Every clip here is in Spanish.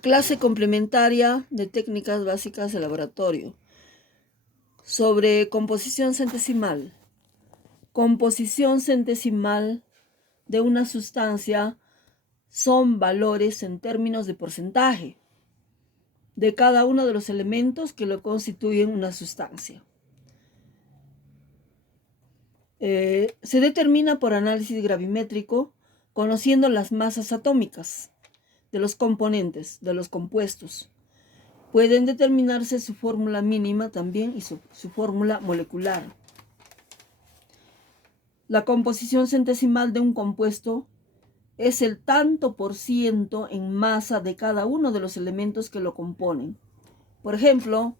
Clase complementaria de técnicas básicas de laboratorio. Sobre composición centesimal. Composición centesimal de una sustancia son valores en términos de porcentaje de cada uno de los elementos que lo constituyen una sustancia. Se determina por análisis gravimétrico conociendo las masas atómicas de los componentes, de los compuestos. Pueden determinarse su fórmula mínima también y su fórmula molecular. La composición centesimal de un compuesto es el tanto por ciento en masa de cada uno de los elementos que lo componen. Por ejemplo,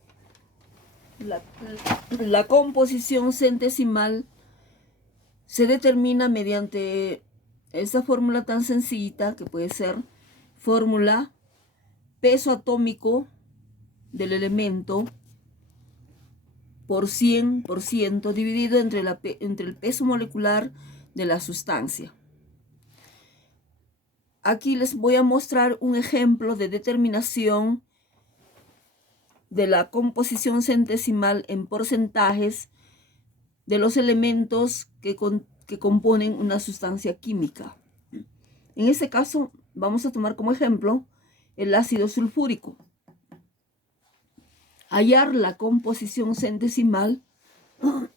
la composición centesimal se determina mediante esta fórmula tan sencillita que puede ser fórmula peso atómico del elemento por 100% dividido entre el peso molecular de la sustancia. Aquí les voy a mostrar un ejemplo de determinación de la composición centesimal en porcentajes de los elementos que componen una sustancia química. En este caso, vamos a tomar como ejemplo el ácido sulfúrico. Hallar la composición centesimal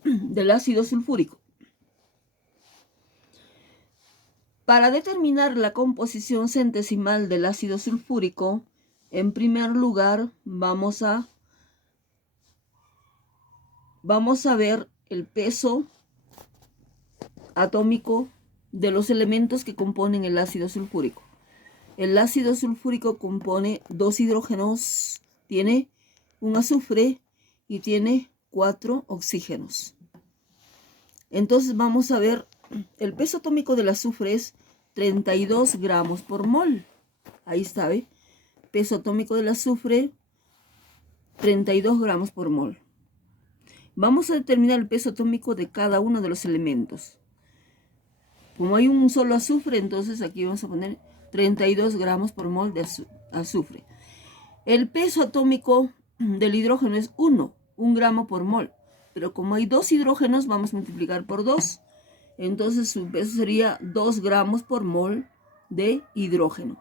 del ácido sulfúrico. Para determinar la composición centesimal del ácido sulfúrico, en primer lugar vamos a ver el peso atómico de los elementos que componen el ácido sulfúrico. El ácido sulfúrico compone 2 hidrógenos, tiene un azufre y tiene 4 oxígenos. Entonces vamos a ver, el peso atómico del azufre es 32 gramos por mol. Ahí está, ¿ve? Peso atómico del azufre, 32 gramos por mol. Vamos a determinar el peso atómico de cada uno de los elementos. Como hay un solo azufre, entonces aquí vamos a poner 32 gramos por mol de azufre. El peso atómico del hidrógeno es 1 gramo por mol. Pero como hay 2 hidrógenos, vamos a multiplicar por 2. Entonces su peso sería 2 gramos por mol de hidrógeno.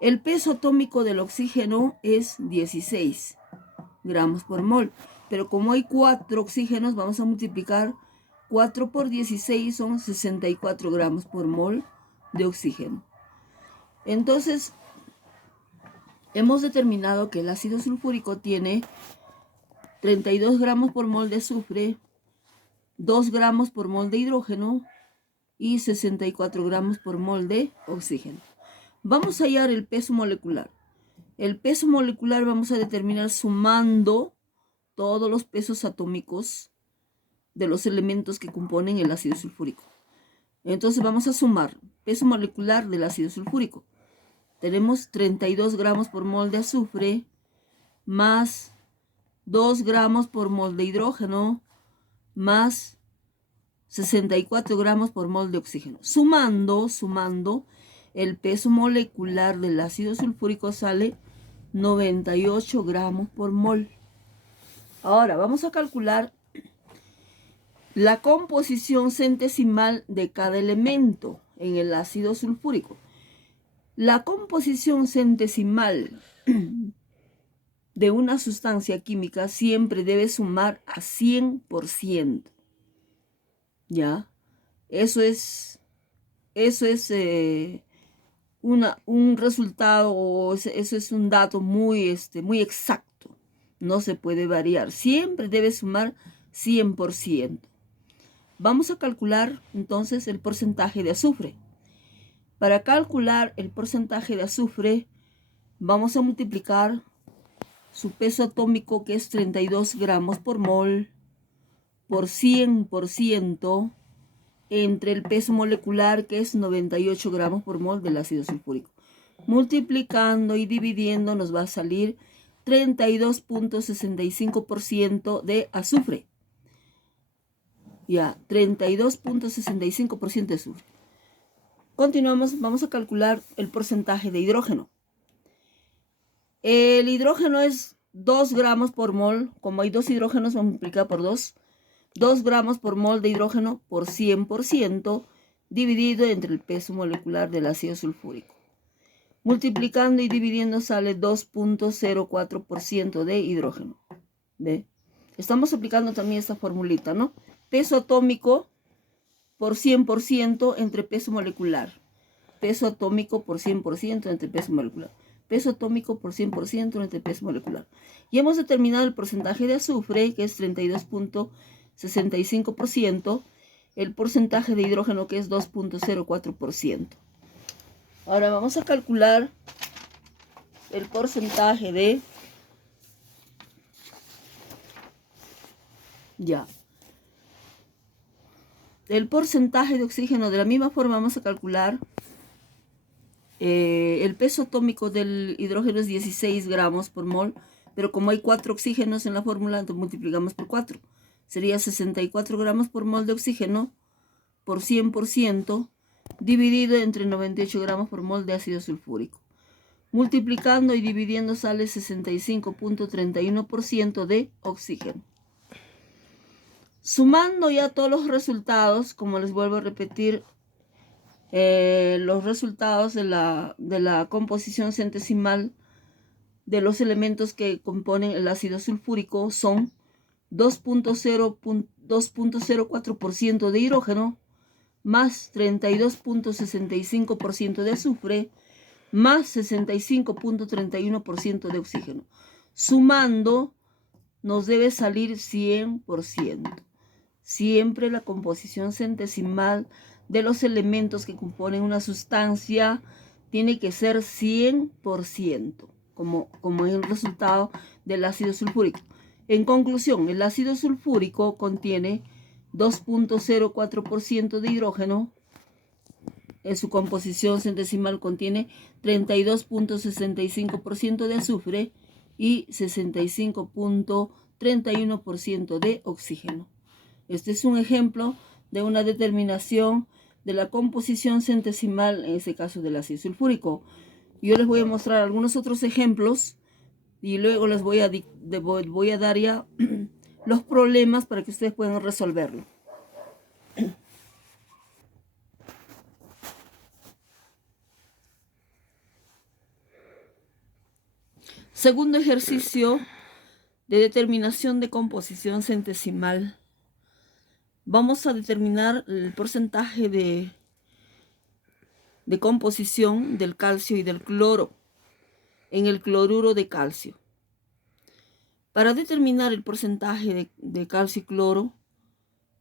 El peso atómico del oxígeno es 16 gramos por mol. Pero como hay 4 oxígenos, vamos a multiplicar 4 por 16, son 64 gramos por mol de oxígeno. Entonces, hemos determinado que el ácido sulfúrico tiene 32 gramos por mol de azufre, 2 gramos por mol de hidrógeno y 64 gramos por mol de oxígeno. Vamos a hallar el peso molecular. El peso molecular vamos a determinar sumando todos los pesos atómicos de los elementos que componen el ácido sulfúrico. Entonces vamos a sumar peso molecular del ácido sulfúrico. Tenemos 32 gramos por mol de azufre más 2 gramos por mol de hidrógeno más 64 gramos por mol de oxígeno. Sumando, el peso molecular del ácido sulfúrico sale 98 gramos por mol. Ahora vamos a calcular la composición centesimal de cada elemento en el ácido sulfúrico. La composición centesimal de una sustancia química siempre debe sumar a 100%. ¿Ya? Eso es un resultado, o eso es un dato muy exacto. No se puede variar. Siempre debe sumar 100%. Vamos a calcular entonces el porcentaje de azufre. Para calcular el porcentaje de azufre, vamos a multiplicar su peso atómico, que es 32 gramos por mol, por 100% entre el peso molecular, que es 98 gramos por mol del ácido sulfúrico. Multiplicando y dividiendo nos va a salir 32.65% de azufre. Ya, 32.65% de azufre. Continuamos, vamos a calcular el porcentaje de hidrógeno. El hidrógeno es 2 gramos por mol. Como hay 2 hidrógenos, vamos a multiplicar por 2. 2 gramos por mol de hidrógeno por 100% dividido entre el peso molecular del ácido sulfúrico. Multiplicando y dividiendo sale 2.04% de hidrógeno. ¿Ve? Estamos aplicando también esta formulita, ¿no? Peso atómico por 100% entre peso molecular. Peso atómico por 100% entre peso molecular. Peso atómico por 100% entre peso molecular. Y hemos determinado el porcentaje de azufre, que es 32.65%, el porcentaje de hidrógeno, que es 2.04%. Ahora vamos a calcular el porcentaje de... El porcentaje de oxígeno. De la misma forma vamos a calcular el peso atómico del hidrógeno es 16 gramos por mol, pero como hay 4 oxígenos en la fórmula, entonces multiplicamos por 4. Sería 64 gramos por mol de oxígeno por 100% dividido entre 98 gramos por mol de ácido sulfúrico. Multiplicando y dividiendo sale 65.31% de oxígeno. Sumando ya todos los resultados, como les vuelvo a repetir, los resultados de la composición centesimal de los elementos que componen el ácido sulfúrico son 2.04% de hidrógeno más 32.65% de azufre más 65.31% de oxígeno. Sumando nos debe salir 100%. Siempre la composición centesimal de los elementos que componen una sustancia tiene que ser 100%, como es el resultado del ácido sulfúrico. En conclusión, el ácido sulfúrico contiene 2.04% de hidrógeno. En su composición centesimal contiene 32.65% de azufre y 65.31% de oxígeno. Este es un ejemplo de una determinación de la composición centesimal, en este caso del ácido sulfúrico. Yo les voy a mostrar algunos otros ejemplos y luego les voy a dar ya los problemas para que ustedes puedan resolverlo. Segundo ejercicio de determinación de composición centesimal. Vamos a determinar el porcentaje de composición del calcio y del cloro en el cloruro de calcio. Para determinar el porcentaje de calcio y cloro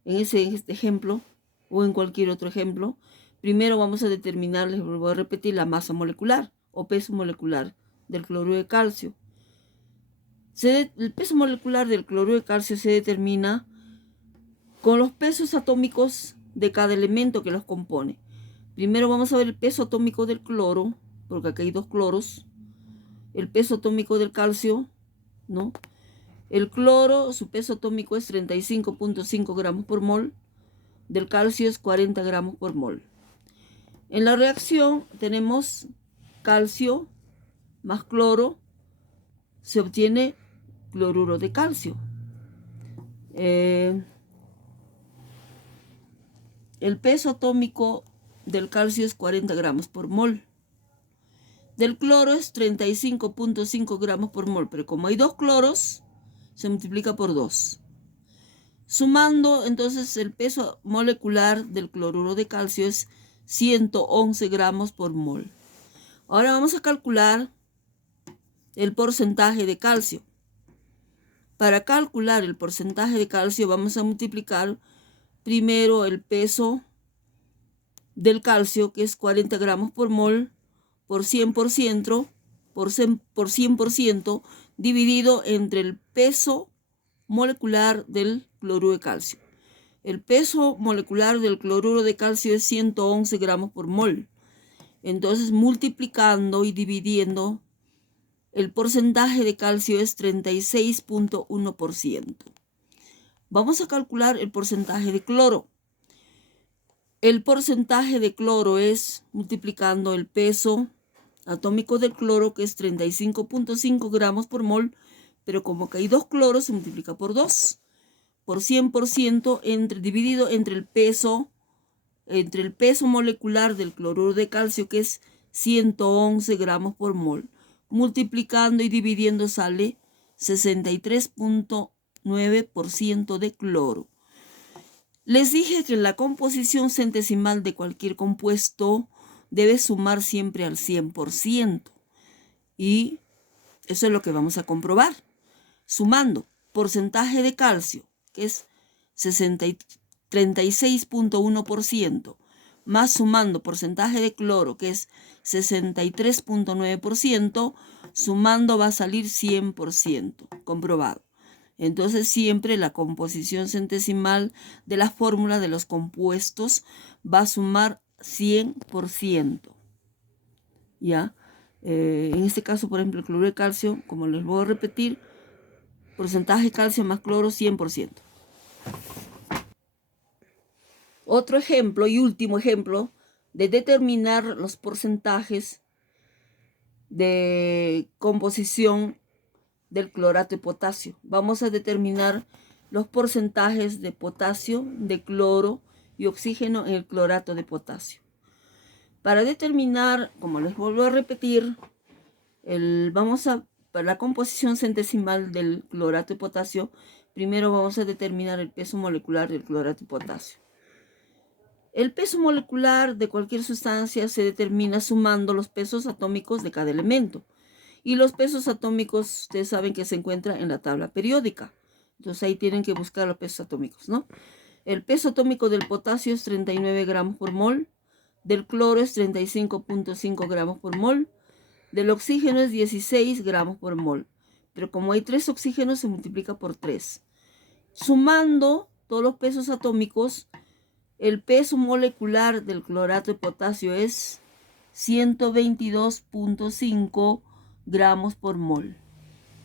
en este ejemplo o en cualquier otro ejemplo, primero vamos a determinar, les voy a repetir, la masa molecular o peso molecular del cloruro de calcio. El peso molecular del cloruro de calcio se determina con los pesos atómicos de cada elemento que los compone. Primero vamos a ver el peso atómico del cloro, porque aquí hay 2 cloros. El peso atómico del calcio, ¿no? El cloro, su peso atómico es 35.5 gramos por mol. Del calcio es 40 gramos por mol. En la reacción tenemos calcio más cloro. Se obtiene cloruro de calcio. El peso atómico del calcio es 40 gramos por mol. Del cloro es 35.5 gramos por mol, pero como hay 2 cloros, se multiplica por 2. Sumando, entonces, el peso molecular del cloruro de calcio es 111 gramos por mol. Ahora vamos a calcular el porcentaje de calcio. Para calcular el porcentaje de calcio vamos a multiplicar primero el peso del calcio, que es 40 gramos por mol, por 100%, dividido entre el peso molecular del cloruro de calcio. El peso molecular del cloruro de calcio es 111 gramos por mol. Entonces, multiplicando y dividiendo, el porcentaje de calcio es 36.1%. Vamos a calcular el porcentaje de cloro. El porcentaje de cloro es, multiplicando el peso atómico del cloro, que es 35.5 gramos por mol, pero como que hay 2 cloros, se multiplica por 2, por 100% dividido entre el peso molecular del cloruro de calcio, que es 111 gramos por mol. Multiplicando y dividiendo sale 63.9% de cloro. Les dije que la composición centesimal de cualquier compuesto debe sumar siempre al 100%. Y eso es lo que vamos a comprobar. Sumando porcentaje de calcio, que es 36.1%, más sumando porcentaje de cloro, que es 63.9%, sumando va a salir 100%, comprobado. Entonces siempre la composición centesimal de la fórmula de los compuestos va a sumar 100%. ¿Ya? En este caso, por ejemplo, el cloruro de calcio, como les voy a repetir, porcentaje de calcio más cloro 100%. Otro ejemplo y último ejemplo de determinar los porcentajes de composición del clorato de potasio. Vamos a determinar los porcentajes de potasio, de cloro y oxígeno en el clorato de potasio. Para determinar, como les vuelvo a repetir, para la composición centesimal del clorato de potasio, primero vamos a determinar el peso molecular del clorato de potasio. El peso molecular de cualquier sustancia se determina sumando los pesos atómicos de cada elemento. Y los pesos atómicos, ustedes saben que se encuentran en la tabla periódica. Entonces ahí tienen que buscar los pesos atómicos, ¿no? El peso atómico del potasio es 39 gramos por mol. Del cloro es 35.5 gramos por mol. Del oxígeno es 16 gramos por mol. Pero como hay 3 oxígenos, se multiplica por 3. Sumando todos los pesos atómicos, el peso molecular del clorato de potasio es 122.5 gramos por mol.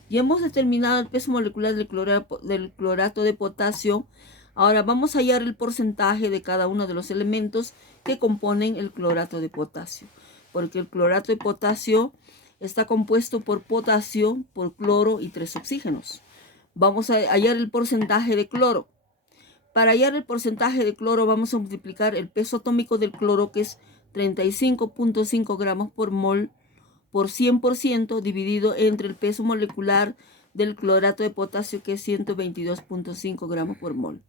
Y hemos determinado el peso molecular del clorato de potasio. Ahora vamos a hallar el porcentaje de cada uno de los elementos que componen el clorato de potasio. Porque el clorato de potasio está compuesto por potasio, por cloro y 3 oxígenos. Vamos a hallar el porcentaje de cloro. Para hallar el porcentaje de cloro vamos a multiplicar el peso atómico del cloro, que es 35.5 gramos por mol, por 100% dividido entre el peso molecular del clorato de potasio, que es 122.5 gramos por mol.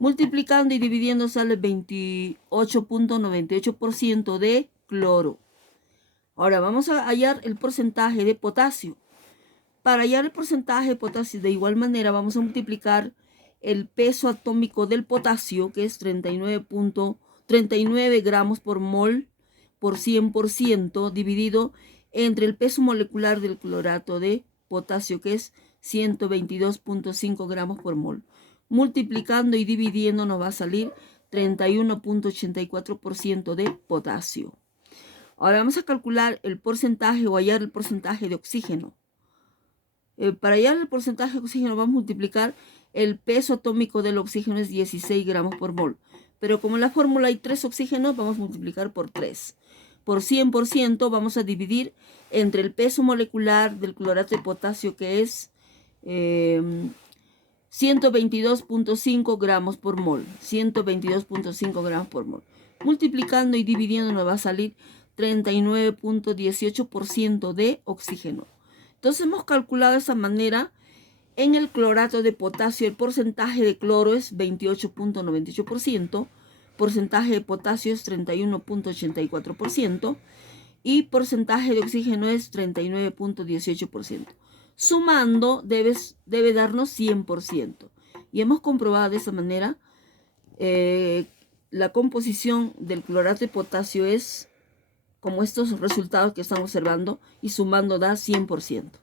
Multiplicando y dividiendo sale 28.98% de cloro. Ahora vamos a hallar el porcentaje de potasio. Para hallar el porcentaje de potasio, de igual manera vamos a multiplicar el peso atómico del potasio, que es 39 gramos por mol, por 100%, dividido entre el peso molecular del clorato de potasio, que es 122.5 gramos por mol. Multiplicando y dividiendo nos va a salir 31.84% de potasio. Ahora vamos a calcular el porcentaje o hallar el porcentaje de oxígeno. Para hallar el porcentaje de oxígeno vamos a multiplicar el peso atómico del oxígeno, es 16 gramos por mol. Pero como en la fórmula hay 3 oxígenos, vamos a multiplicar por 3. Por 100% vamos a dividir entre el peso molecular del clorato de potasio, que es 122.5 gramos por mol. 122.5 gramos por mol. Multiplicando y dividiendo nos va a salir 39.18% de oxígeno. Entonces hemos calculado de esa manera. En el clorato de potasio el porcentaje de cloro es 28.98%, porcentaje de potasio es 31.84% y porcentaje de oxígeno es 39.18%. Sumando debe darnos 100%. Y hemos comprobado de esa manera la composición del clorato de potasio es como estos resultados que estamos observando, y sumando da 100%.